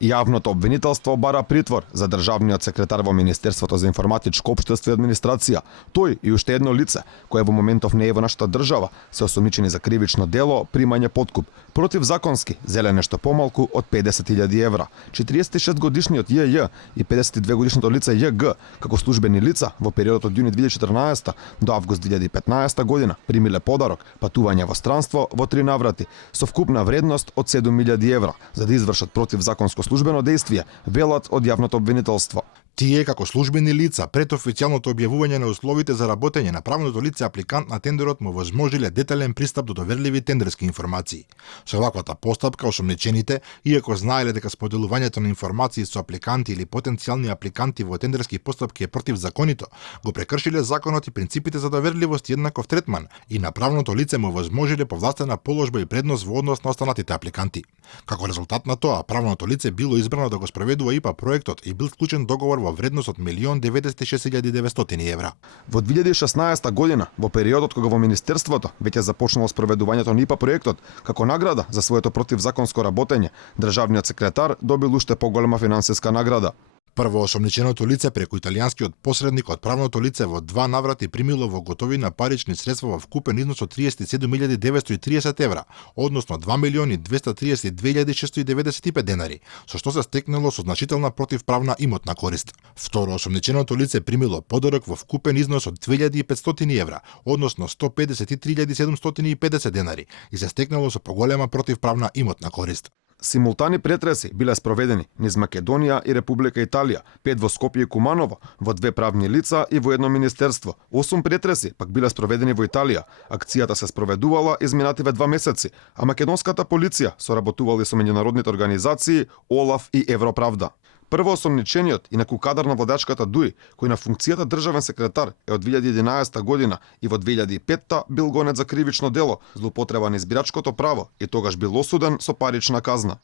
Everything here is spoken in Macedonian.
Јавното обвинителство бара притвор за државниот секретар во Министерството за информатичко општество и администрација. Тој и уште едно лице, кое во моментов не е во нашата држава, се осумничени за кривично дело примање подкуп. Противзаконски зеле нешто помалку од 50.000 евра. 46 годишниот ЈЈ и 52 годишното лице ЈГ, како службени лица во периодот од јуни 2014 до август 2015 година примиле подарок, патување во странство во 3 наврати, со вкупна вредност од 7.000 евра, за да извршат противзаконско службено дејствие, велат од јавното обвинителство. Тие, како службени лица, пред официјалното објавување на условите за работење на правното лице апликант на тендерот му возможиле детален пристап до доверливи тендерски информации. Со ваквата постапка, осомничените, иако знаеле дека споделувањето на информации со апликанти или потенцијални апликанти во тендерски постапки е противзаконито, го прекршиле законот и принципите за доверливост и еднаков третман и на правното лице му возможиле повластена положба и предност во однос на останатите апликанти. Како резултат на тоа, правното лице било избрано да го спроведува ИПА проектот и бил склучен договор во вредност од 1.096.900 евра. Во 2016 година, во периодот кога во Министерството веќе започнало спроведувањето на ИПА проектот, како награда за своето противзаконско работење, државниот секретар добил уште поголема финансиска награда. Првоосомниченото лице преку италијанскиот посредник од правното лице во 2 наврати примило во готовина парични средства во вкупен износ од 37.930 евра, односно 2.232.695 денари, со што се стекнело со значителна противправна имотна корист. Второосомниченото лице примило подарок во вкупен износ од 2.500 евра, односно 153.750 денари, и се стекнело со поголема противправна имотна корист. Симултани претреси биле спроведени низ Македонија и Република Италија, 5 во Скопје и Куманово, во 2 правни лица и во едно министерство. 8 претреси пак биле спроведени во Италија. Акцијата се спроведувала изминативе 2 месеци, а македонската полиција соработувала со меѓународните организации ОЛАФ и Европравда. Првоосомничениот и наку кадар на владачката ДУИ, кој на функцијата државен секретар е од 2011 година и во 2005 бил гонет за кривично дело, злоупотреба на избирачкото право и тогаш бил осуден со парична казна.